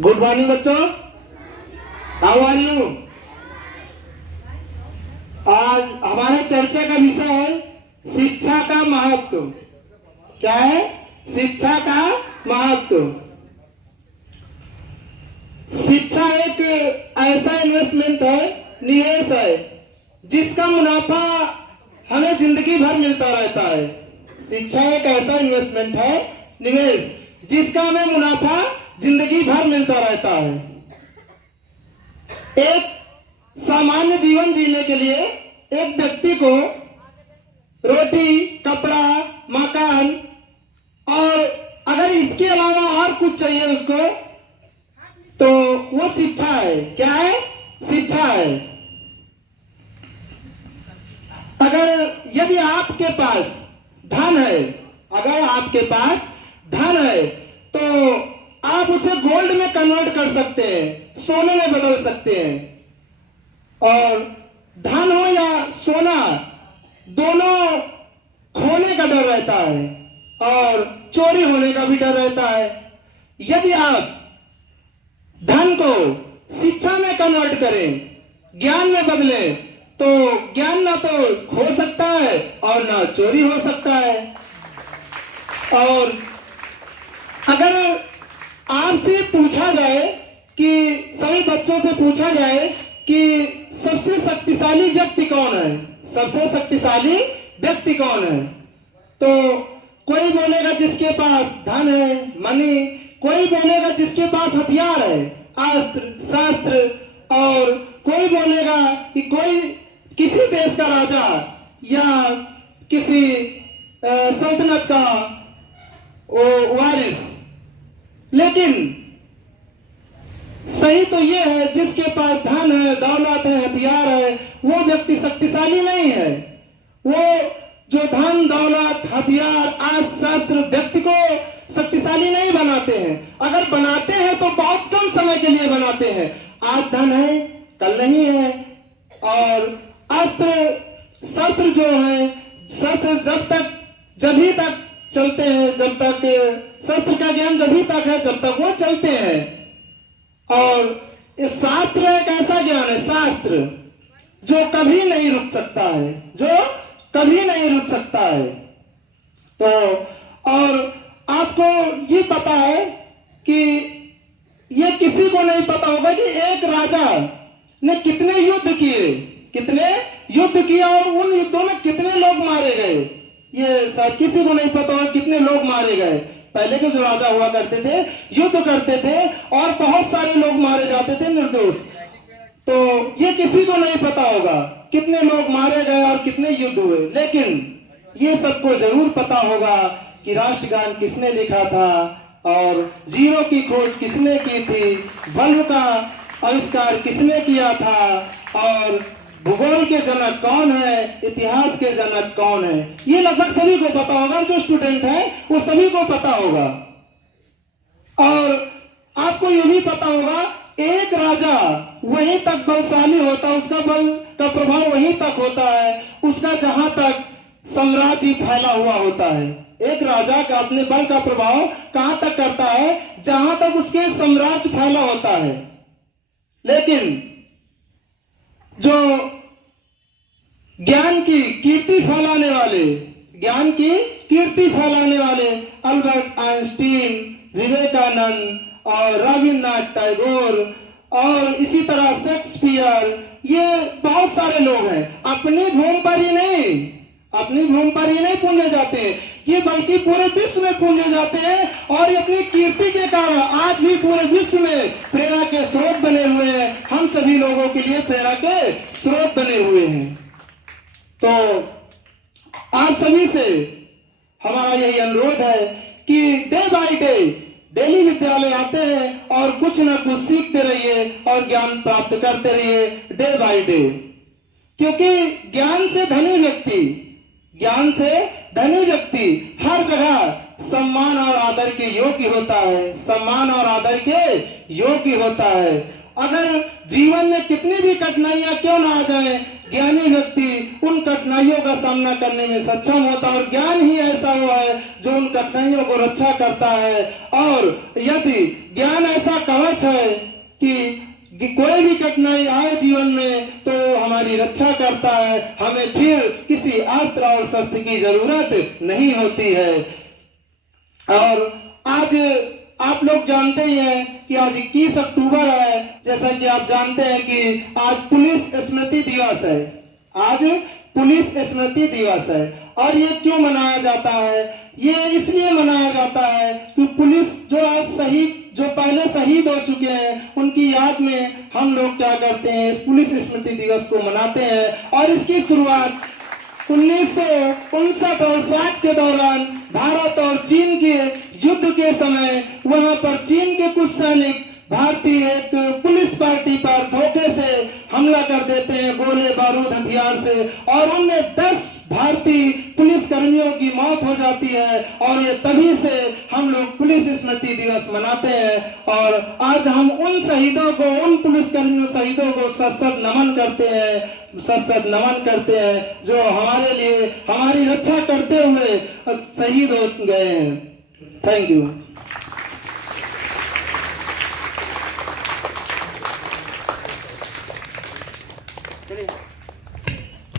Good morning बच्चों, how are you. आज हमारे चर्चा का विषय है शिक्षा का महत्व। क्या है? शिक्षा का महत्व। शिक्षा एक ऐसा इन्वेस्टमेंट है, निवेश है, जिसका मुनाफा हमें जिंदगी भर मिलता रहता है। शिक्षा एक ऐसा इन्वेस्टमेंट है, निवेश, जिसका हमें मुनाफा जिंदगी भर मिलता रहता है। एक सामान्य जीवन जीने के लिए एक व्यक्ति को रोटी, कपड़ा, मकान और अगर इसके अलावा और कुछ चाहिए उसको, तो वो शिक्षा है। क्या है? शिक्षा है। अगर यदि आपके पास धन है, अगर आपके पास धन है, तो आप उसे गोल्ड में कन्वर्ट कर सकते हैं, सोने में बदल सकते हैं। और धन हो या सोना, दोनों खोने का डर रहता है और चोरी होने का भी डर रहता है। यदि आप धन को शिक्षा में कन्वर्ट करें, ज्ञान में बदलें, तो ज्ञान ना तो खो सकता है और ना चोरी हो सकता है। और अगर आपसे पूछा जाए कि सभी बच्चों से पूछा जाए कि सबसे शक्तिशाली व्यक्ति कौन है, सबसे शक्तिशाली व्यक्ति कौन है, तो कोई बोलेगा जिसके पास धन है, मनी, कोई बोलेगा जिसके पास हथियार है, अस्त्र शस्त्र, और कोई बोलेगा कि कोई किसी देश का राजा या किसी सल्तनत का वारिस। लेकिन सही तो ये है, जिसके पास धन है, दौलत है, हथियार है, वो व्यक्ति शक्तिशाली नहीं है। वो जो धन, दौलत, हथियार, अस्त्र शस्त्र व्यक्ति को शक्तिशाली नहीं बनाते हैं। अगर बनाते हैं तो बहुत कम समय के लिए बनाते हैं। आज धन है, कल नहीं है। और अस्त्र शस्त्र जो है, शस्त्र जभी तक चलते हैं, जब तक शस्त्र का ज्ञान जभी तक है, जब तक वो चलते हैं। और इस शास्त्र एक ऐसा ज्ञान है, शास्त्र, जो कभी नहीं रुक सकता है, जो कभी नहीं रुक सकता है। तो और आपको ये पता है कि ये किसी को नहीं पता होगा कि एक राजा ने कितने युद्ध किए और उन युद्धों में कितने लोग मारे गए। ये शायद किसी को नहीं पता होगा कितने लोग मारे गए। पहले के जो राजा हुआ करते थे, युद्ध करते थे और बहुत सारे लोग मारे जाते थे निर्दोष। तो ये किसी को नहीं पता होगा कितने लोग मारे गए और कितने युद्ध हुए। लेकिन ये सबको जरूर पता होगा कि राष्ट्रगान किसने लिखा था और जीरो की खोज किसने की थी, बल्ब का आविष्कार किसने किया था, और भूगोल के जनक कौन है, इतिहास के जनक कौन है। ये लगभग सभी को पता होगा, जो स्टूडेंट है वो सभी को पता होगा। और आपको ये भी पता होगा, एक राजा वहीं तक बलशाली होता है, उसका बल का प्रभाव वहीं तक होता है, उसका जहां तक साम्राज्य फैला हुआ होता है। एक राजा का अपने बल का प्रभाव कहां तक करता है, जहां तक उसके साम्राज्य फैला होता है। लेकिन जो ज्ञान की कीर्ति फैलाने वाले अल्बर्ट आइंस्टीन, विवेकानंद और रविन्द्रनाथ टैगोर और इसी तरह शेक्सपियर, ये बहुत सारे लोग हैं। अपनी भूमि पर ही नहीं पूजे जाते हैं ये, बल्कि पूरे विश्व में पूजे जाते हैं। और अपनी कीर्ति के कारण आज भी पूरे विश्व में प्रेरणा के स्रोत बने हुए हैं। हम सभी लोगों के लिए प्रेरणा के स्रोत बने हुए हैं। तो आप सभी से हमारा यही अनुरोध है कि डे बाय डे डेली विद्यालय आते हैं और कुछ ना कुछ सीखते रहिए और ज्ञान प्राप्त करते रहिए डे बाय डे। क्योंकि ज्ञान से धनी व्यक्ति हर जगह सम्मान और आदर के योग्य होता है। अगर जीवन में कितनी भी कठिनाइयां क्यों ना आ जाए, ज्ञानी व्यक्ति उन कठिनाइयों का सामना करने में सक्षम होता है। और ज्ञान ही ऐसा हुआ है जो उन कठिनाइयों को रक्षा करता है। और यदि ज्ञान ऐसा कवच सच है कि कोई भी कठिनाई आए जीवन में तो हमारी रक्षा करता है, हमें फिर किसी अस्त्र और शस्त्र की जरूरत नहीं होती है। और आज आप लोग जानते ही हैं कि आज 21 अक्टूबर है, जैसा कि आप जानते हैं कि आज पुलिस स्मृति दिवस है। आज पुलिस स्मृति दिवस है। और ये क्यों मनाया जाता है? ये इसलिए मनाया जाता है कि पुलिस जो आज शहीद, जो पहले शहीद हो चुके हैं, उनकी याद में हम लोग क्या करते हैं, इस पुलिस स्मृति दिवस को मनाते हैं। और इसकी शुरुआत 1959 और 60 के दौरान भारत और चीन के युद्ध के समय वहां पर चीन के कुछ सैनिक भारतीय एक पुलिस पार्टी पर धोखे से हमला कर देते हैं, गोले बारूद हथियार से, और उनमें 10 भारतीय पुलिस कर्मियों की मौत हो जाती है। और ये तभी से हम लोग पुलिस स्मृति दिवस मनाते हैं। और आज हम उन शहीदों को, उन पुलिस कर्मियों शहीदों को सत नमन करते हैं, सत नमन करते हैं, जो हमारे लिए हमारी रक्षा करते हुए शहीद हो गए हैं। Thank you.